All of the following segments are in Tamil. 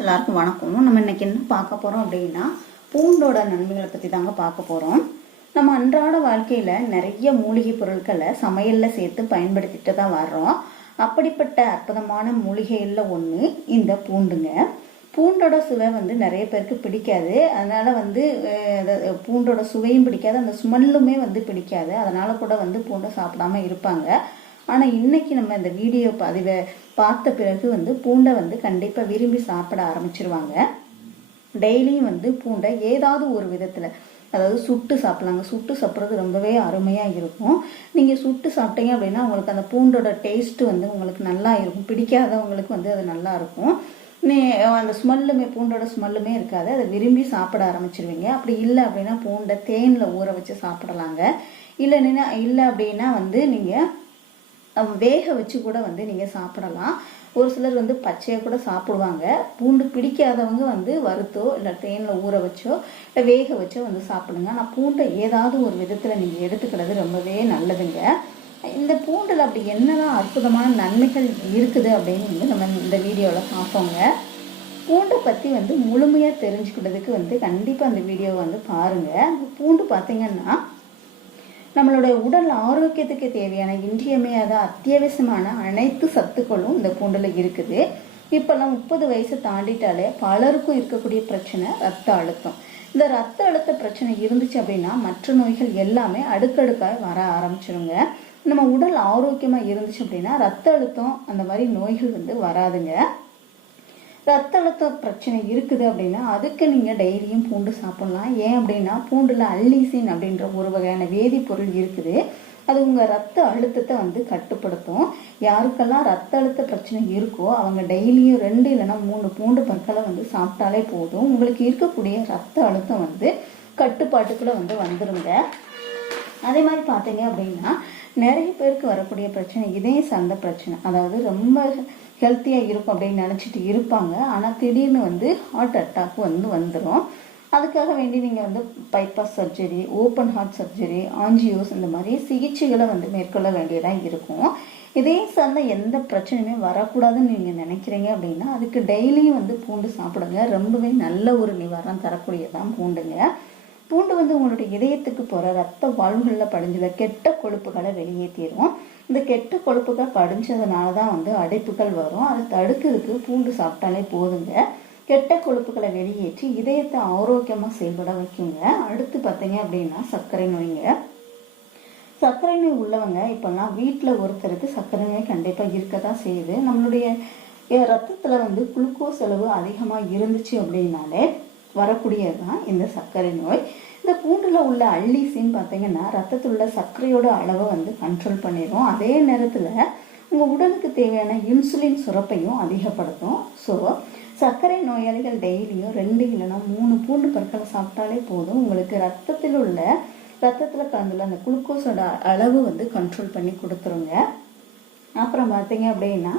எல்லாருக்கும் வணக்கம். நம்ம இன்னைக்கு என்ன பார்க்க போறோம் அப்படின்னா பூண்டோட நன்மைகளை பத்தி தாங்க பார்க்க போறோம். நம்ம அன்றாட வாழ்க்கையில நிறைய மூலிகை பொருட்களை சமையல்ல சேர்த்து பயன்படுத்திட்டு தான் வர்றோம். அப்படிப்பட்ட அற்புதமான மூலிகைகளில் ஒன்று இந்த பூண்டுங்க. பூண்டோட சுவை வந்து நிறைய பேருக்கு பிடிக்காது. அதனால வந்து அதாவது பூண்டோட சுவையும் பிடிக்காது. அந்த ஸ்மெல்லுமே வந்து பிடிக்காது. அதனால கூட வந்து பூண்டை சாப்பிடாம இருப்பாங்க. ஆனால் இன்றைக்கி நம்ம இந்த வீடியோ பதிவை பார்த்த பிறகு வந்து பூண்டை வந்து கண்டிப்பாக விரும்பி சாப்பிட ஆரம்பிச்சிருவாங்க. டெய்லியும் வந்து பூண்டை ஏதாவது ஒரு விதத்தில் அதாவது சுட்டு சாப்பிட்லாங்க. சுட்டு சாப்பிட்றது ரொம்பவே அருமையாக இருக்கும். நீங்கள் சுட்டு சாப்பிட்டீங்க அப்படின்னா உங்களுக்கு அந்த பூண்டோட டேஸ்ட்டு வந்து உங்களுக்கு நல்லா இருக்கும். பிடிக்காதவங்களுக்கு வந்து அது நல்லா இருக்கும். நீ அந்த ஸ்மெல்லுமே பூண்டோட ஸ்மெல்லுமே இருக்காது. அதை விரும்பி சாப்பிட ஆரம்பிச்சிருவீங்க. அப்படி இல்லை அப்படின்னா பூண்டை தேனில் ஊற வச்சு சாப்பிடலாங்க. இல்லைன்னா இல்லை அப்படின்னா வந்து நீங்கள் வேக வச்சு கூட வந்து நீங்கள் சாப்பிடலாம். ஒரு சிலர் வந்து பச்சையாக கூட சாப்பிடுவாங்க. பூண்டு பிடிக்காதவங்க வந்து வறுத்தோ இல்லை தேனில் ஊற வச்சோ இல்லை வேக வச்சோ வந்து சாப்பிடுங்க. ஆனால் பூண்டை ஏதாவது ஒரு விதத்தில் நீங்கள் எடுத்துக்கிறது ரொம்பவே நல்லதுங்க. இந்த பூண்டில் அப்படி என்னதான் அற்புதமான நன்மைகள் இருக்குது அப்படின்னு வந்து நம்ம இந்த வீடியோவில் பார்ப்போங்க. பூண்டை பற்றி வந்து முழுமையாக தெரிஞ்சுக்கிட்டதுக்கு வந்து கண்டிப்பாக அந்த வீடியோவை வந்து பாருங்கள் அந்த பூண்டு பார்த்தீங்கன்னா நம்மளுடைய உடல் ஆரோக்கியத்துக்கு தேவையான இன்றியமையாத அத்தியாவசியமான அனைத்து சத்துக்களும் இந்த பூண்டில் இருக்குது. இப்போல்லாம் முப்பது வயசு தாண்டிட்டாலே பலருக்கும் இருக்கக்கூடிய பிரச்சனை ரத்த அழுத்தம். இந்த ரத்த அழுத்த பிரச்சனை இருந்துச்சு அப்படின்னா மற்ற நோய்கள் எல்லாமே அடுக்கடுக்காக வர ஆரம்பிச்சிருங்க. நம்ம உடல் ஆரோக்கியமாக இருந்துச்சு அப்படின்னா ரத்த அழுத்தம் அந்த மாதிரி நோய்கள் வந்து வராதுங்க. ரத்த அழுத்த பிரச்சனை இருக்குது அப்படின்னா அதுக்கு நீங்கள் டெய்லியும் பூண்டு சாப்பிட்லாம். ஏன் அப்படின்னா பூண்டில் அல்லிசின் அப்படின்ற ஒரு வகையான வேதிப்பொருள் இருக்குது. அது உங்கள் ரத்த அழுத்தத்தை வந்து கட்டுப்படுத்தும். யாருக்கெல்லாம் ரத்த அழுத்த பிரச்சனை இருக்கோ அவங்க டெய்லியும் ரெண்டு இல்லைன்னா மூணு பூண்டு பற்களை வந்து சாப்பிட்டாலே போதும். உங்களுக்கு இருக்கக்கூடிய ரத்த அழுத்தம் வந்து கட்டுப்பாட்டுக்குள்ள வந்து வந்துருங்க. அதே மாதிரி பார்த்தீங்க அப்படின்னா நிறைய பேருக்கு வரக்கூடிய பிரச்சனை இதே சார்ந்த பிரச்சனை. அதாவது ரொம்ப ஹெல்த்தியாக இருக்கும் அப்படின்னு நினச்சிட்டு இருப்பாங்க. ஆனால் திடீர்னு வந்து ஹார்ட் அட்டாக் வந்து வந்துடும் அதுக்காக வேண்டி நீங்கள் வந்து bypass surgery open heart surgery angios இந்த மாதிரி சிகிச்சைகளை வந்து மேற்கொள்ள வேண்டியதாக இருக்கும். இதே சார்ந்த எந்த பிரச்சனையுமே வரக்கூடாதுன்னு நீங்கள் நினைக்கிறீங்க அப்படின்னா அதுக்கு டெய்லியும் வந்து பூண்டு சாப்பிடுங்க. ரொம்பவே நல்ல ஒரு நிவாரணம் தரக்கூடியதான் பூண்டுங்க. பூண்டு வந்து உங்களுடைய இதயத்துக்கு போகிற ரத்த வாழ்வுகளில் படிஞ்சுள்ள கெட்ட கொழுப்புகளை வெளியேற்றிடுவோம் இந்த கெட்ட கொழுப்புகள் படிஞ்சதுனால தான் வந்து அடைப்புகள் வரும். அதை தடுக்கிறதுக்கு பூண்டு சாப்பிட்டாலே போதுங்க. கெட்ட கொழுப்புகளை வெளியேற்றி இதயத்தை ஆரோக்கியமாக செயல்பட வைக்குங்க. அடுத்து பார்த்தீங்க அப்படின்னா சர்க்கரை நோய்ங்க. சர்க்கரை நோய் உள்ளவங்க இப்போல்லாம் வீட்டில் ஒருத்தருக்கு சர்க்கரை நோய் கண்டிப்பாக இருக்க தான் செய்யுது. நம்மளுடைய ரத்தத்தில் வந்து குளுக்கோஸ் அளவு அதிகமாக இருந்துச்சு அப்படின்னாலே வரக்கூடியது தான் இந்த சர்க்கரை நோய். இந்த பூண்டில் உள்ள அள்ளிசின்னு பார்த்தீங்கன்னா ரத்தத்தில் உள்ள சர்க்கரையோட அளவை வந்து கண்ட்ரோல் பண்ணிடும் அதே நேரத்தில் உங்கள் உடலுக்கு தேவையான இன்சுலின் சுரப்பையும் அதிகப்படுத்தும். ஸோ சர்க்கரை நோயாளிகள் டெய்லியும் ரெண்டு இல்லைன்னா மூணு பூண்டு பற்களை சாப்பிட்டாலே போதும். உங்களுக்கு ரத்தத்தில் உள்ள ரத்தத்தில் கலந்துள்ள அந்த குளுக்கோஸோட அளவு வந்து கண்ட்ரோல் பண்ணி கொடுத்துருங்க. அப்புறம் பார்த்தீங்க அப்படின்னா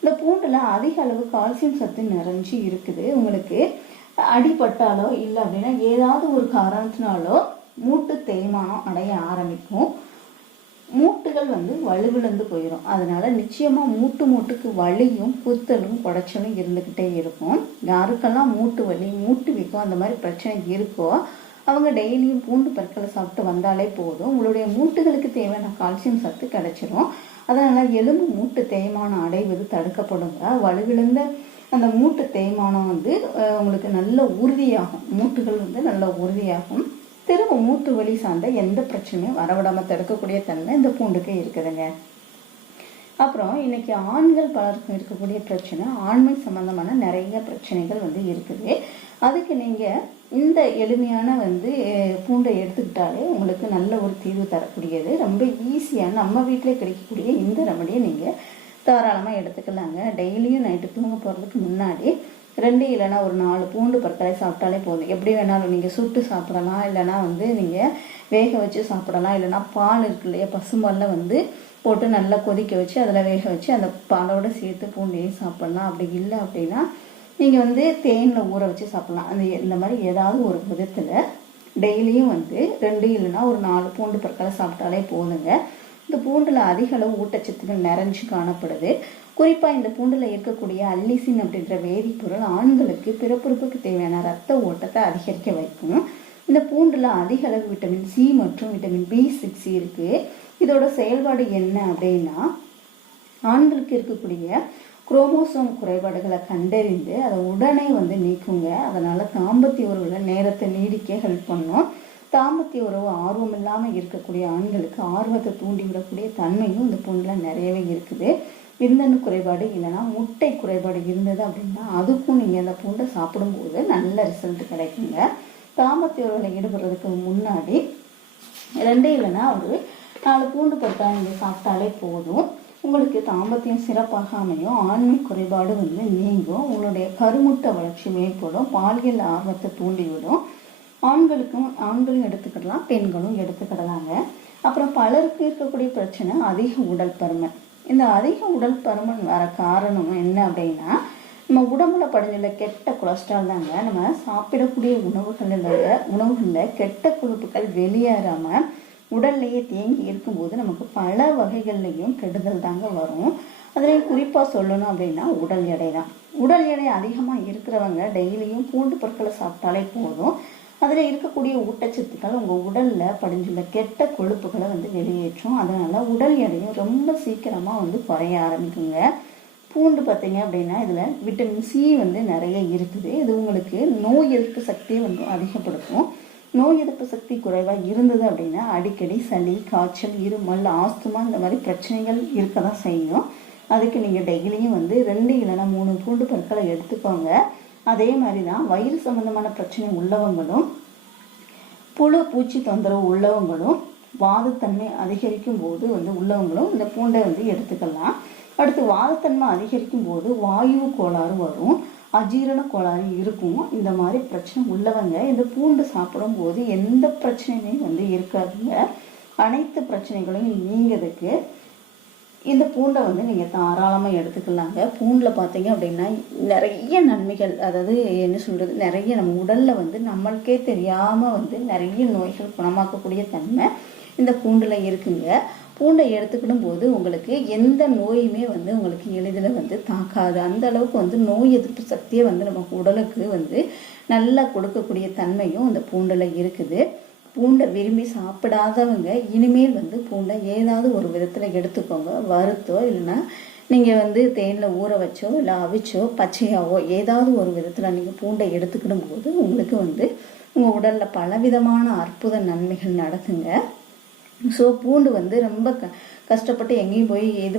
இந்த பூண்டில் அதிக அளவு கால்சியம் சத்து நிறைஞ்சு இருக்குது. உங்களுக்கு அடிபட்டாலோ இல்லை அப்படின்னா ஏதாவது ஒரு காரணத்தினாலோ மூட்டு தேய்மானம் அடைய ஆரம்பிக்கும். மூட்டுகள் வந்து வலுவிழந்து போயிடும் அதனால நிச்சயமா மூட்டு மூட்டுக்கு வலியும் குத்தலும் குடைச்சலும் இருந்துக்கிட்டே இருக்கும். யாருக்கெல்லாம் மூட்டு வலி மூட்டு வீக்கம் அந்த மாதிரி பிரச்சனை இருக்கோ அவங்க டெய்லியும் பூண்டு பற்களை சாப்பிட்டு வந்தாலே போதும். உங்களுடைய மூட்டுகளுக்கு தேவையான கால்சியம் சத்து கிடைச்சிரும். அதனால எலும்பு மூட்டு தேய்மானம் அடைவது தடுக்கப்படுங்க வலுவிழந்த அந்த மூட்டு தேய்மானம் வந்து உங்களுக்கு நல்ல உறுதியாகும். மூட்டுகள் வந்து நல்ல உறுதியாகும். திரும்ப மூட்டு வலி சார்ந்த எந்த பிரச்சனையும் வரவிடாமல் தடுக்கக்கூடிய தன்மை இந்த பூண்டுக்கு இருக்குதுங்க. அப்புறம் இன்னைக்கு ஆண்கள் பலருக்கும் இருக்கக்கூடிய பிரச்சனை ஆண்மை சம்பந்தமான நிறைய பிரச்சனைகள் வந்து இருக்குது. அதுக்கு நீங்கள் இந்த எளிமையான வந்து பூண்டை எடுத்துக்கிட்டாலே உங்களுக்கு நல்ல ஒரு தீர்வு தரக்கூடியது. ரொம்ப ஈஸியாக நம்ம வீட்டிலே கிடைக்கக்கூடிய இந்த ரெமடியை நீங்கள் தாராளமாக எடுத்துக்கலாங்க. டெய்லியும் நைட்டு தூங்க போகிறதுக்கு முன்னாடி ரெண்டு இல்லைன்னா ஒரு நாலு பூண்டு பற்களை சாப்பிட்டாலே போதும். எப்படி வேணாலும் நீங்கள் சுட்டு சாப்பிடலாம் இல்லைன்னா வந்து நீங்கள் வேக வச்சு சாப்பிடலாம் இல்லைன்னா பால் இருக்கு இல்லையா பசும்பாலில் வந்து போட்டு நல்லா கொதிக்க வச்சு அதில் வேக வச்சு அந்த பாலோட சேர்த்து பூண்டையும் சாப்பிடலாம். அப்படி இல்லை அப்படின்னா நீங்கள் வந்து தேனில் ஊற வச்சு சாப்பிடலாம். அந்த இந்த மாதிரி ஏதாவது ஒரு விதத்தில் டெய்லியும் வந்து ரெண்டு இல்லைன்னா ஒரு நாலு பூண்டு பற்களை சாப்பிட்டாலே போதுங்க. இந்த பூண்டில் அதிக அளவு ஊட்டச்சத்துகள் நிறைஞ்சு காணப்படுது. குறிப்பாக இந்த பூண்டில் இருக்கக்கூடிய அல்லிசின் அப்படின்ற வேதிப்பொருள் ஆண்களுக்கு பிறப்புறுப்புக்கு தேவையான ரத்த ஓட்டத்தை அதிகரிக்க வைக்கும். இந்த பூண்டில் அதிக அளவு விட்டமின் சி மற்றும் விட்டமின் பி சிக்ஸ் இருக்குது இதோட செயல்பாடு என்ன அப்படின்னா ஆண்களுக்கு இருக்கக்கூடிய குரோமோசோம் குறைபாடுகளை கண்டறிந்து அதை உடனே வந்து நீக்குங்க. அதனால தாம்பத்திய உறவுல நேரத்தை நீடிக்க ஹெல்ப் பண்ணும். தாம்பத்திய உறவு ஆர்வம் இல்லாமல் இருக்கக்கூடிய ஆண்களுக்கு ஆர்வத்தை தூண்டி விடக்கூடிய தன்மையும் இந்த பூண்டில் நிறையவே இருக்குது. விந்தணு குறைபாடு இல்லைன்னா முட்டை குறைபாடு இருந்தது அப்படின்னா அதுக்கும் நீங்கள் அந்த பூண்டை சாப்பிடும்போது நல்ல ரிசல்ட் கிடைக்குங்க. தாம்பத்திய உறவில் ஈடுபடுறதுக்கு முன்னாடி ரெண்டே இல்லைன்னா ஒரு நாலு பூண்டு பருத்தா நீங்கள் சாப்பிட்டாலே போதும். உங்களுக்கு தாம்பத்தியம் சிறப்பாக அமையும் ஆண்மை குறைபாடு வந்து நீங்கும். உங்களுடைய கருமுட்டை வளர்ச்சி மேம்படும் பாலியல் ஆர்வத்தை தூண்டிவிடும். ஆண்களுக்கும் ஆண்களும் எடுத்துக்கிடலாம் பெண்களும் எடுத்துக்கிடலாங்க. அப்புறம் பலருக்கு இருக்கக்கூடிய பிரச்சனை அதிக உடல் பருமன். இந்த அதிக உடல் பருமன் வர காரணம் என்ன அப்படின்னா நம்ம உடம்புல படிஞ்சுள்ள கெட்ட கொலஸ்ட்ரால் தாங்க நம்ம சாப்பிடக்கூடிய உணவுகளில் உணவுகளில் கெட்ட கொழுப்புகள் வெளியேறாமல் உடல்லையே தேங்கி இருக்கும்போது நமக்கு பல வகைகள்லையும் கெடுதல் தாங்க வரும். அதுலேயும் குறிப்பாக சொல்லணும் அப்படின்னா உடல் எடை தான். உடல் எடை அதிகமாக இருக்கிறவங்க டெய்லியும் பூண்டு பொருட்களை சாப்பிட்டாலே போதும். அதில் இருக்கக்கூடிய ஊட்டச்சத்துக்கள் உங்கள் உடலில் படிஞ்சுள்ள கெட்ட கொழுப்புகளை வந்து வெளியேற்றும். அதனால் உடல் எடையும் ரொம்ப சீக்கிரமாக வந்து குறைய ஆரம்பிக்குங்க. பூண்டு பார்த்தீங்க அப்படின்னா இதில் விட்டமின் சி வந்து நிறைய இருக்குது. இது உங்களுக்கு நோய் எதிர்ப்பு சக்தியை வந்து அதிகப்படுத்தும். நோய் எதிர்ப்பு சக்தி குறைவாக இருந்தது அப்படின்னா அடிக்கடி சளி காய்ச்சல் இருமல் ஆஸ்துமா இந்த மாதிரி பிரச்சனைகள் இருக்க தான் செய்யும். அதுக்கு நீங்கள் டெய்லியும் வந்து ரெண்டு இல்லைன்னா மூணு பூண்டு பற்களை எடுத்துக்கோங்க. அதே மாதிரி தான் வயிறு சம்பந்தமான பிரச்சனை உள்ளவங்களும் புழு பூச்சி தொந்தரவு உள்ளவங்களும் வாதத்தன்மை அதிகரிக்கும் போது வந்து உள்ளவங்களும் இந்த பூண்டை வந்து எடுத்துக்கலாம். அடுத்து வாதத்தன்மை அதிகரிக்கும் போது வாயு கோளாறு வரும் அஜீரண கோளாறு இருக்கும். இந்த மாதிரி பிரச்சனை உள்ளவங்க இந்த பூண்டு சாப்பிடும் போது எந்த பிரச்சனையுமே வந்து இருக்காதுங்க. அனைத்து பிரச்சனைகளையும் நீங்கிறதுக்கு இந்த பூண்டை வந்து நீங்கள் தாராளமாக எடுத்துக்கலாங்க. பூண்டில் பார்த்தீங்க அப்படின்னா நிறைய நன்மைகள் அதாவது என்ன சொல்கிறது நிறைய நம்ம உடலில் வந்து நம்மளுக்கே தெரியாமல் வந்து நிறைய நோய்கள் குணமாக்கக்கூடிய தன்மை இந்த பூண்டில் இருக்குங்க. பூண்டை எடுத்துக்கிடும் போது உங்களுக்கு எந்த நோயுமே வந்து உங்களுக்கு எளிதில் வந்து தாக்காது. அந்த அளவுக்கு வந்து நோய் எதிர்ப்பு சக்தியை வந்து நம்ம உடலுக்கு வந்து நல்லா கொடுக்கக்கூடிய தன்மையும் அந்த பூண்டில் இருக்குது. பூண்டை விரும்பி சாப்பிடாதவங்க இனிமேல் வந்து பூண்டை ஏதாவது ஒரு விதத்தில் எடுத்துக்கோங்க. வறுத்தோ இல்லைன்னா நீங்கள் வந்து தேனில் ஊற வச்சோ இல்லை அவிச்சோ பச்சையாவோ ஏதாவது ஒரு விதத்தில் நீங்கள் பூண்டை எடுத்துக்கிடும் போது உங்களுக்கு வந்து உங்கள் உடலில் பலவிதமான அற்புத நன்மைகள் நடக்குங்க. ஸோ பூண்டு வந்து ரொம்ப க கஷ்டப்பட்டு எங்கேயும் போய் இது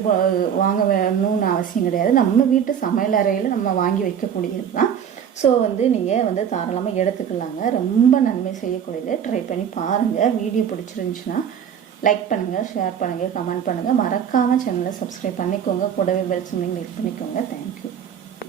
வாங்க வேணும்னு அவசியம் கிடையாது. நம்ம வீட்டு சமையல் அறையில் நம்ம வாங்கி வைக்கக்கூடியது தான் ஸோ வந்து நீங்கள் வந்து தாராளமாக எடுத்துக்கலாங்க. ரொம்ப நன்மை செய்யக்கூடியது. ட்ரை பண்ணி பாருங்கள் வீடியோ பிடிச்சிருந்துச்சுன்னா லைக் பண்ணுங்கள் ஷேர் பண்ணுங்கள் கமெண்ட் பண்ணுங்கள் மறக்காமல் சேனலை சப்ஸ்கிரைப் பண்ணிக்கோங்க. கூடவே பெல் சிம்லிங் கிளிக் பண்ணிக்கோங்க. Thank you